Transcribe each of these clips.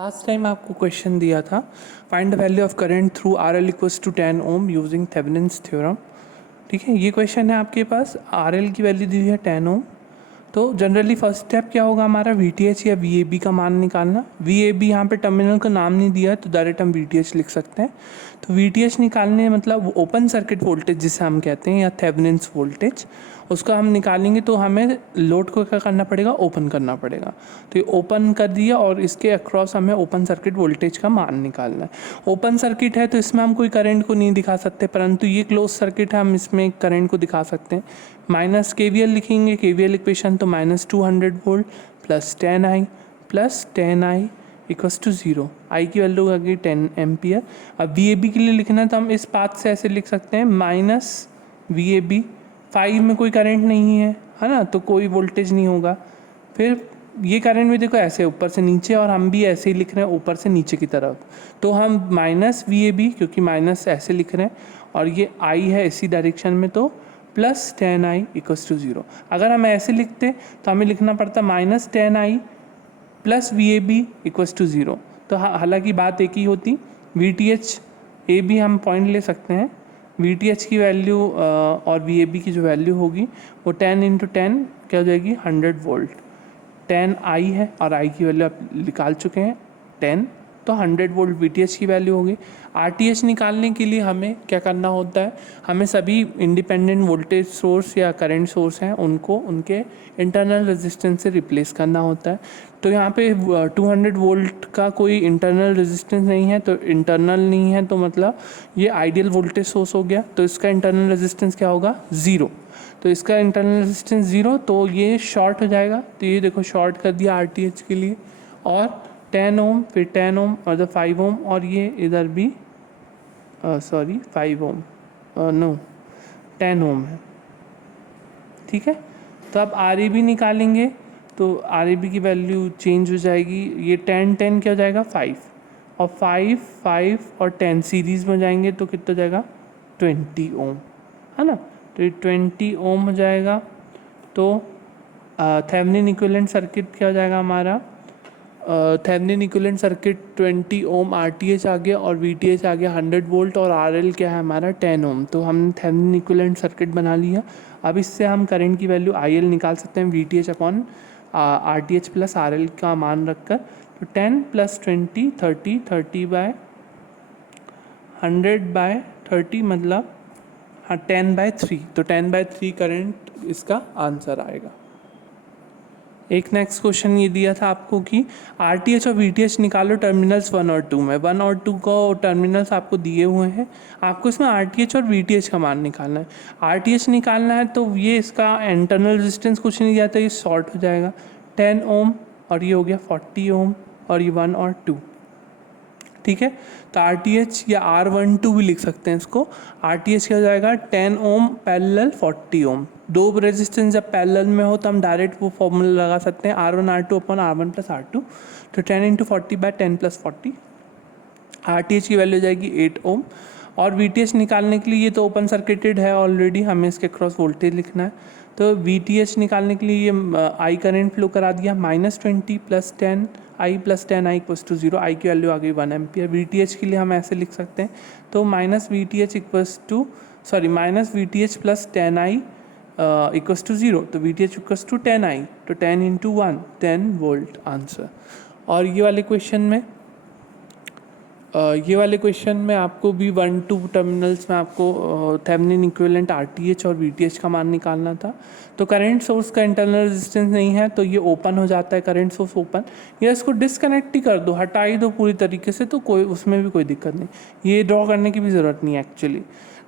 Last time आपको question दिया था, find the value of current through R L equals to 10 ohm using Thevenin's theorem. ठीक है, ये क्वेश्चन है आपके पास। आर एल की वैल्यू दी हुई है 10 ओम। तो जनरली फर्स्ट स्टेप क्या होगा हमारा, वी टी एच या वी ए बी का मान निकालना। वी ए बी यहाँ पे टर्मिनल का नाम नहीं दिया है तो डायरेक्ट हम वी टी एच लिख सकते हैं। तो वी टी एच निकालने मतलब ओपन सर्किट वोल्टेज जिसे हम कहते हैं या थेवेनिन्स वोल्टेज, उसका हम निकालेंगे तो हमें लोड को क्या करना पड़ेगा, ओपन करना पड़ेगा। तो ये ओपन कर दिया और इसके अक्रॉस हमें ओपन सर्किट वोल्टेज का मान निकालना है। ओपन सर्किट है तो इसमें हम कोई करंट को नहीं दिखा सकते, परंतु ये क्लोज सर्किट है, हम इसमें करंट को दिखा सकते हैं। माइनस के वी एल लिखेंगे, के वी एल इक्वेशन, तो minus 200 volt plus 10 I equals to 0। I की वैल्यू आ गई 10 एम्पियर। अब वी ए बी के लिए लिखना है तो हम इस पाथ से ऐसे लिख सकते हैं, माइनस वी ए बी। 5 में कोई करंट नहीं है ना, तो कोई वोल्टेज नहीं होगा। फिर ये करंट भी देखो ऐसे ऊपर से नीचे, और हम भी ऐसे ही लिख रहे हैं ऊपर से नीचे की तरफ। तो हम माइनस वी ए बी, क्योंकि माइनस ऐसे लिख रहे हैं और ये आई है इसी डायरेक्शन में, तो प्लस 10 आई इक्वस टू 0। अगर हम ऐसे लिखते तो हमें लिखना पड़ता minus 10 I plus V A B equals to 0। तो हालांकि बात एक ही होती, V T H A B हम पॉइंट ले सकते हैं। वी टी एच की वैल्यू और वी ए बी की जो वैल्यू होगी वो 10 इंटू 10 क्या हो जाएगी, 100 वोल्ट। 10 आई है और आई की वैल्यू आप निकाल चुके हैं 10, तो 100 वोल्ट वी टी एच की वैल्यू होगी। आर टी एच निकालने के लिए हमें क्या करना होता है, हमें सभी इंडिपेंडेंट वोल्टेज सोर्स या करंट सोर्स हैं उनको उनके इंटरनल रेजिस्टेंस से रिप्लेस करना होता है। तो यहाँ पे 200 वोल्ट का कोई इंटरनल रेजिस्टेंस नहीं है, तो इंटरनल नहीं है तो मतलब ये आइडियल वोल्टेज सोर्स हो गया, तो इसका इंटरनल रेजिस्टेंस क्या होगा, 0। तो इसका इंटरनल रेजिस्टेंस 0, तो ये शॉर्ट हो जाएगा। तो ये देखो शॉर्ट कर दिया आर टी एच के लिए। और 10 ओम, फिर 10 ओम और 5 ओम, और ये इधर भी 5 ओम, नो 10 ओम है। ठीक है, तो अब आर ए बी निकालेंगे तो आर ए बी की वैल्यू चेंज हो जाएगी। ये 10 क्या हो जाएगा, 5, और 5 और 10 सीरीज़ में जाएंगे तो कितना हो जाएगा, 20 ओम, है ना। तो ये 20 ओम हो जाएगा। तो थेवेनिन इक्विवेलेंट सर्किट क्या हो जाएगा हमारा, Thevenin equivalent circuit 20 Om are T H आ गया और वी टी एच आ गया 100 वोल्ट, और आर एल क्या है हमारा 10 ओम। तो हमने थेवेनिन इक्विवेलेंट सर्किट बना लिया। अब इससे हम करंट की वैल्यू आई एल निकाल सकते हैं, V T H upon are T H plus R L का मान रखकर। तो 10 प्लस 20 30 बाय 100/30 मतलब 10/3। तो 10/3 करंट इसका आंसर आएगा। एक नेक्स्ट क्वेश्चन ये दिया था आपको कि आर टी एच और वी टी एच निकालो टर्मिनल्स 1 और 2 में। 1 और 2 को टर्मिनल्स आपको दिए हुए हैं, आपको इसमें आर टी एच और वी टी एच का मान निकालना है। आर टी एच निकालना है तो ये इसका इंटरनल रेजिस्टेंस कुछ नहीं दिया था, ये शॉर्ट हो जाएगा 10 ओम, और ये हो गया 40 ओम, और ये 1 और 2। ठीक है, तो आर टी एच या R12 भी लिख सकते हैं इसको। आर टी एच क्या हो जाएगा, 10 ओम पैरेलल 40 ओम। दो रेजिस्टेंस जब पैरेलल में हो तो हम डायरेक्ट वो फॉर्मूला लगा सकते हैं, R1 R2 upon R1 plus R2। तो 10 into 40/10 plus 40। Are T H की वैल्यू हो जाएगी 8 ओम। और वी टी एच निकालने के लिए ये तो ओपन सर्किटेड है ऑलरेडी, हमें इसके क्रॉस वोल्टेज लिखना है। तो वी टी एच निकालने के लिए ये आई करंट फ्लो करा दिया, -20 plus 10 I plus 10 I equals to 0। I की वैल्यू आ गई 1 एम्पियर। वी टी एच के लिए हम ऐसे लिख सकते हैं, तो minus V T H plus 10 I equals to 0। तो V T H equals to 10 I, तो 10 इंटू 1 10 वोल्ट आंसर। और ये वाले क्वेश्चन में आपको भी 1-2 टर्मिनल्स में आपको Thevenin equivalent are T H और वी टी एच का मान निकालना था। तो करंट सोर्स का इंटरनल रेजिस्टेंस नहीं है तो ये ओपन हो जाता है, करंट सोर्स ओपन, या इसको डिस्कनेक्ट ही कर दो, हटा ही दो पूरी तरीके से, तो कोई उसमें भी कोई दिक्कत नहीं, ये ड्रॉ करने की भी ज़रूरत नहीं है एक्चुअली।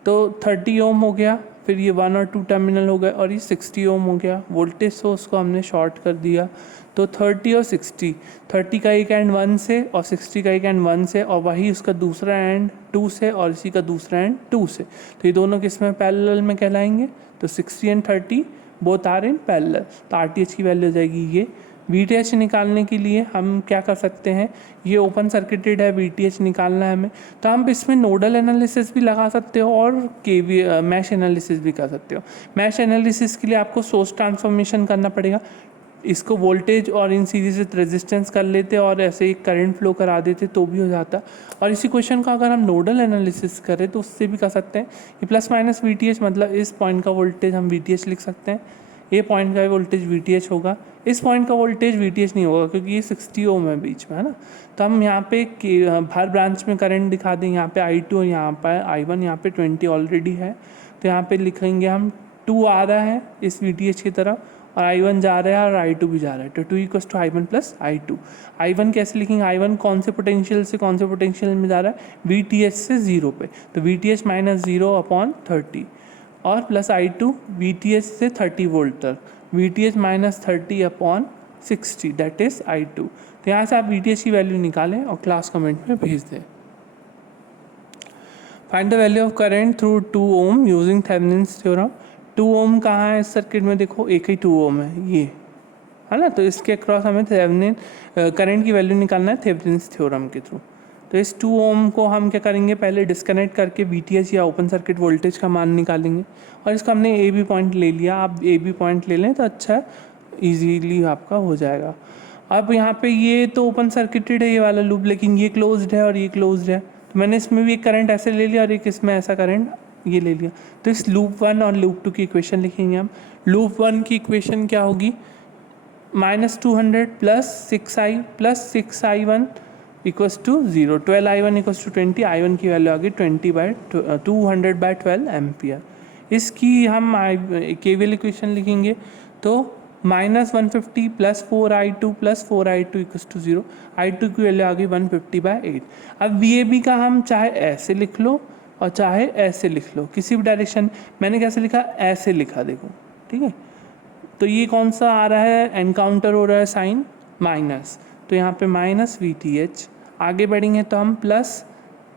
तो 30 ओम हो गया, फिर ये 1 और 2 टर्मिनल हो गए, और ये 60 ओम हो गया। वोल्टेज सोर्स को हमने शॉर्ट कर दिया, तो 30 और 60, 30 का एक एंड 1 से और 60 का एक एंड 1 से, और वही उसका दूसरा एंड 2 से और इसी का दूसरा एंड 2 से। तो ये दोनों किस में पैरेलल में कहलाएंगे, तो 60 and 30 both are in parallel. तो आर टी एच की वैल्यू हो जाएगी ये। वी टी एच निकालने के लिए हम क्या कर सकते हैं, ये ओपन सर्किटेड है, वी टी एच निकालना है हमें, तो हम इसमें नोडल एनालिसिस भी लगा सकते हो और मैश एनालिसिस भी कर सकते हो। मैश एनालिसिस के लिए आपको सोर्स ट्रांसफॉर्मेशन करना पड़ेगा। इसको वोल्टेज और इन सीरीज विथ रेजिस्टेंस कर लेते और ऐसे एक करंट फ्लो करा देते तो भी हो जाता। और इसी क्वेश्चन का अगर हम नोडल एनालिसिस करें तो उससे भी कर सकते हैं। ये प्लस माइनस VTH मतलब इस पॉइंट का वोल्टेज हम VTH लिख सकते हैं, ये पॉइंट का वोल्टेज VTH होगा, इस पॉइंट का वोल्टेज VTH नहीं होगा क्योंकि ये 60 ओम है बीच में, है ना। तो हम यहाँ पे हर ब्रांच में करंट दिखा दें, यहाँ पे I2 और यहाँ पर I1, यहाँ पे 20 ऑलरेडी है तो यहाँ पे लिखेंगे हम 2 आ रहा है इस VTH की तरफ और I1 जा रहा है और I2 भी जा रहा है, तो 2 equals to I1 plus I2। I1 कैसे लिखेंगे, I1 कौन से पोटेंशियल से कौन से पोटेंशियल में जा रहा है, VTH से 0 पे, तो VTH माइनस 0/30 और प्लस I2 VTH से 30 वोल्ट तक, VTH minus 30/60 that is I2। तो यहाँ से आप VTH की वैल्यू निकालें और क्लास कमेंट में भेज दें। Find the value of current through 2 ohm using Thevenin's theorem. 2 ohm कहाँ है इस सर्किट में, देखो एक ही 2 ओम है ये, है ना। तो इसके अक्रॉस हमें थेवेनिन करंट की वैल्यू निकालना है थेवेनिन्स थ्योरम के थ्रू। तो इस 2 ओम को हम क्या करेंगे, पहले डिस्कनेक्ट करके VTH या ओपन सर्किट वोल्टेज का मान निकालेंगे और इसका हमने AB पॉइंट ले लिया, आप AB पॉइंट ले लें तो अच्छा ईजीली आपका हो जाएगा। अब यहाँ पे ये तो ओपन सर्किटेड है ये वाला लूप, लेकिन ये क्लोज्ड है और ये क्लोज्ड है, तो मैंने इसमें भी एक करंट ऐसे ले लिया और एक इसमें ऐसा करंट ये ले लिया। तो इस लूप 1 और लूप 2 की इक्वेशन लिखेंगे हम। लूप 1 की इक्वेशन क्या होगी, -200 plus 6i plus 6i1 equals to 0, 12i1 equals to 20, i1 की वैल्यू आ गई 200/12 एम्पियर। इसकी हम KVL इक्वेशन लिखेंगे तो -150 plus 4i2 plus 4i2 equals to 0, i2 की वैल्यू आ गई 150/8। अब VAB का हम चाहे ऐसे लिख लो और चाहे ऐसे लिख लो, किसी भी डायरेक्शन। मैंने कैसे लिखा, ऐसे लिखा, देखो ठीक है। तो ये कौन सा आ रहा है, एनकाउंटर हो रहा है साइन माइनस, तो यहाँ पे माइनस VTH। आगे बढ़ेंगे तो हम प्लस,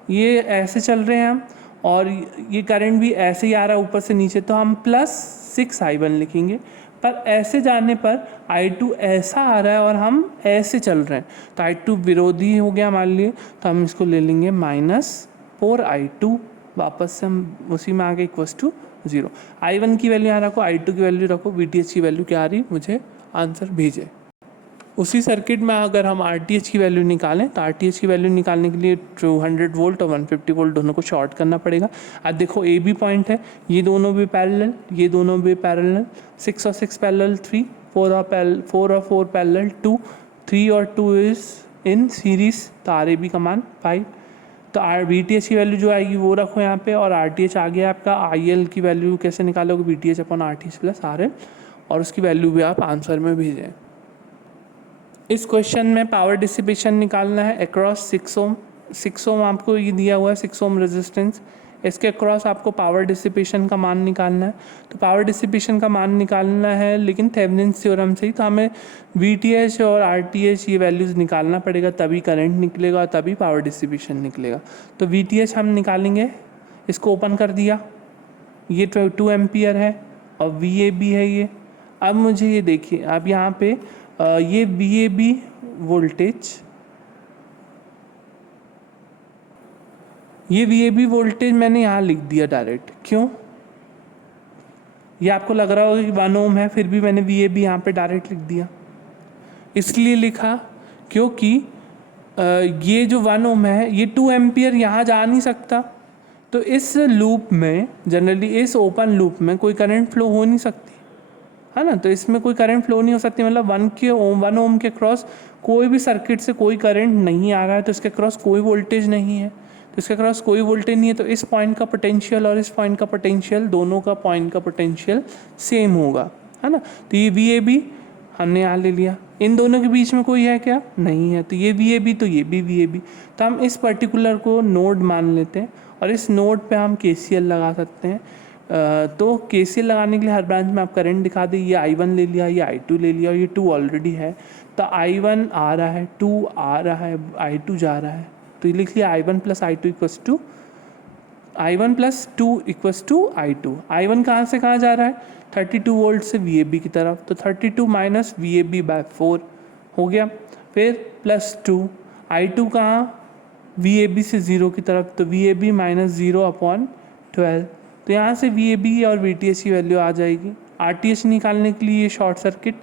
ये ऐसे चल रहे हैं हम और ये करंट भी ऐसे ही आ रहा है ऊपर से नीचे, तो हम प्लस 6i1 लिखेंगे। पर ऐसे जाने पर I2 ऐसा आ रहा है और हम ऐसे चल रहे हैं तो I2 विरोधी हो गया हमारे लिए, तो हम इसको ले लेंगे -4i2, वापस से हम उसी में आ गए इक्वल्स टू 0। I1 की वैल्यू यहाँ रखो, I2 की वैल्यू रखो, VTH की वैल्यू क्या आ रही मुझे आंसर भेजे। उसी सर्किट में अगर हम RTH की वैल्यू निकालें तो RTH की वैल्यू निकालने के लिए 200 वोल्ट और 150 वोल्ट दोनों को शॉर्ट करना पड़ेगा। अब देखो AB पॉइंट है, ये दोनों भी पैरेलल, ये दोनों भी पैरेलल, 6 और 6 पैरेलल 3, 4 और 4 पैरेलल 2, 3 और 2 इज इन सीरीज, तो RAB का मान 5। तो VTH की वैल्यू जो आएगी वो रखो यहाँ पे, और RTH आ गया आपका। IL की वैल्यू कैसे निकालोगे, VTH/RTH प्लस RL, और उसकी वैल्यू भी आप आंसर में भेजें। इस क्वेश्चन में पावर डिसिपेशन निकालना है अक्रॉस 6 ओम। 6 ओम आपको ये दिया हुआ है, 6 ओम रेजिस्टेंस, इसके अक्रॉस आपको पावर डिसिपेशन का मान निकालना है। तो पावर डिसिपेशन का मान निकालना है लेकिन थेवेनिन्स थ्योरम से ही, तो हमें VTH और RTH ये वैल्यूज़ निकालना पड़ेगा, तभी करंट निकलेगा और तभी पावर डिसिपेशन निकलेगा। तो VTH हम निकालेंगे, इसको ओपन कर दिया, ये 2 एम्पियर है और VAB है ये। अब मुझे ये देखिए, अब यहाँ पे ये VAB वोल्टेज, ये VAB वोल्टेज मैंने यहाँ लिख दिया डायरेक्ट, क्यों, ये आपको लग रहा होगा कि 1 ओम है, फिर भी मैंने VAB यहाँ पे डायरेक्ट लिख दिया। इसलिए लिखा क्योंकि ये जो 1 ओम है ये 2 एम्पियर यहाँ जा नहीं सकता, तो इस लूप में जनरली, इस ओपन लूप में कोई करंट फ्लो हो नहीं सकती, है ना। तो इसमें कोई करंट फ्लो नहीं हो सकती, मतलब 1 ओम के क्रॉस कोई भी सर्किट से कोई करंट नहीं आ रहा है, तो इसके क्रॉस कोई वोल्टेज नहीं है। तो इसके क्रॉस कोई वोल्टेज नहीं है, तो इस पॉइंट का पोटेंशियल और इस पॉइंट का पोटेंशियल, दोनों का पॉइंट का पोटेंशियल सेम होगा, है ना। तो ये VAB हमने यहाँ ले लिया, इन दोनों के बीच में कोई है क्या, नहीं है, तो ये VAB तो ये भी VAB। तो हम इस पर्टिकुलर को नोड मान लेते हैं और इस नोड पे हम KCL लगा सकते हैं। तो KCL लगाने के लिए हर ब्रांच में आप करंट दिखा दें, ये I1 ले लिया, ये I2 ले लिया और ये 2 ऑलरेडी है, तो I1 आ रहा है, 2 आ रहा है, I2 जा रहा है, तो ये लिख लिया I1 plus I2 equals to, I1 plus 2 equals to I2। I1 कहाँ से कहाँ जा रहा है, 32 वोल्ट से VAB की तरफ, तो 32 माइनस VAB/4 हो गया। फिर प्लस 2, I2 कहाँ, VAB से 0 की तरफ, तो VAB माइनस 0/12। तो यहाँ से VAB और VTH की वैल्यू आ जाएगी। RTH निकालने के लिए short circuit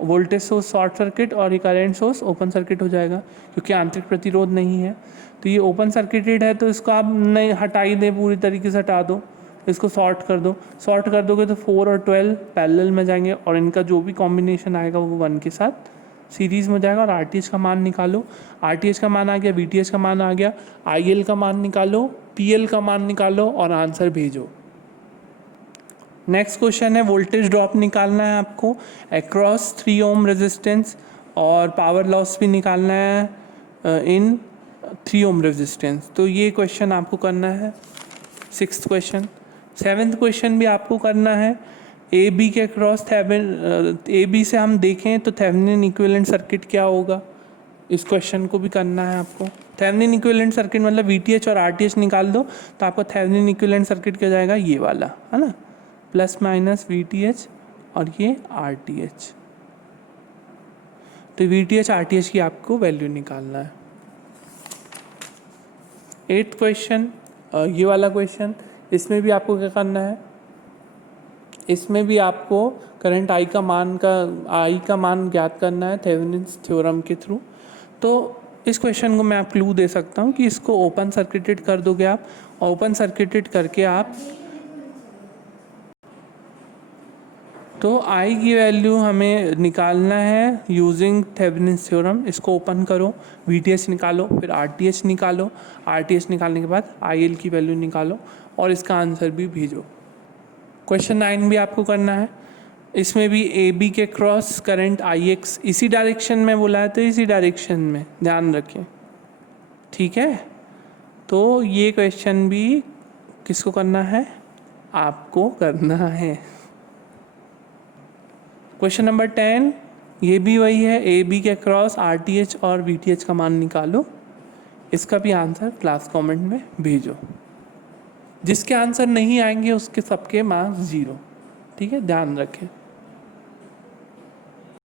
voltage source short circuit और ये करंट सोर्स ओपन सर्किट हो जाएगा, क्योंकि आंतरिक प्रतिरोध नहीं है। तो ये ओपन सर्किटेड है, तो इसको आप नहीं हटा ही दें, पूरी तरीके से हटा दो, इसको शॉर्ट कर दो। शॉर्ट कर दोगे तो 4 और 12 पैरेलल में जाएंगे और इनका जो भी कॉम्बिनेशन आएगा वो 1 के साथ सीरीज़ में हो जाएगा। और आरटीएच का मान निकालो, आरटीएच का मान आ गया, वीटीएच का मान आ गया, आईएल का मान निकालो, पीएल का मान निकालो और आंसर भेजो। नेक्स्ट क्वेश्चन है वोल्टेज ड्रॉप निकालना है आपको अक्रॉस 3 ओम रेजिस्टेंस और पावर लॉस भी निकालना है इन 3 ओम रेजिस्टेंस। तो ये क्वेश्चन आपको करना है 6th क्वेश्चन। 7th क्वेश्चन भी आपको करना है ए बी के अक्रॉस ए बी से हम देखें तो थेवेनिन इक्विवेलेंट सर्किट क्या होगा, इस क्वेश्चन को भी करना है आपको। थेवेनिन इक्विवेलेंट सर्किट मतलब वीटीएच और आरटीएच निकाल दो तो आपको थेवेनिन इक्विवेलेंट सर्किट क्या जाएगा, ये वाला है ना, प्लस माइनस वीटीएच और ये आरटीएच। तो वीटीएच आरटीएच की आपको वैल्यू निकालना है। 8th क्वेश्चन ये वाला क्वेश्चन, इसमें भी आपको क्या करना है, इसमें भी आपको करंट आई का मान ज्ञात करना है थेवेनिन्स थ्योरम के थ्रू। तो इस क्वेश्चन को मैं आप क्लू दे सकता हूँ कि इसको ओपन सर्किटेड कर दोगे आप, ओपन सर्किटेड करके आप तो आई की वैल्यू हमें निकालना है यूजिंग थेवेनिन्स थ्योरम। इसको ओपन करो, वीटीएच निकालो, फिर आरटीएच निकालो, आरटीएच निकालने के बाद आईएल की वैल्यू निकालो और इसका आंसर भी भेजो। क्वेश्चन 9 भी आपको करना है, इसमें भी ए बी के क्रॉस करंट आई एक्स इसी डायरेक्शन में बोला है, तो इसी डायरेक्शन में ध्यान रखें, ठीक है। तो ये क्वेश्चन भी किसको करना है, आपको करना है। क्वेश्चन नंबर 10 ये भी वही है, ए बी के क्रॉस आरटीएच और वीटीएच का मान निकालो, इसका भी आंसर क्लास कमेंट में भेजो। जिसके आंसर नहीं आएंगे उसके सबके मार्क्स 0, ठीक है, ध्यान रखें।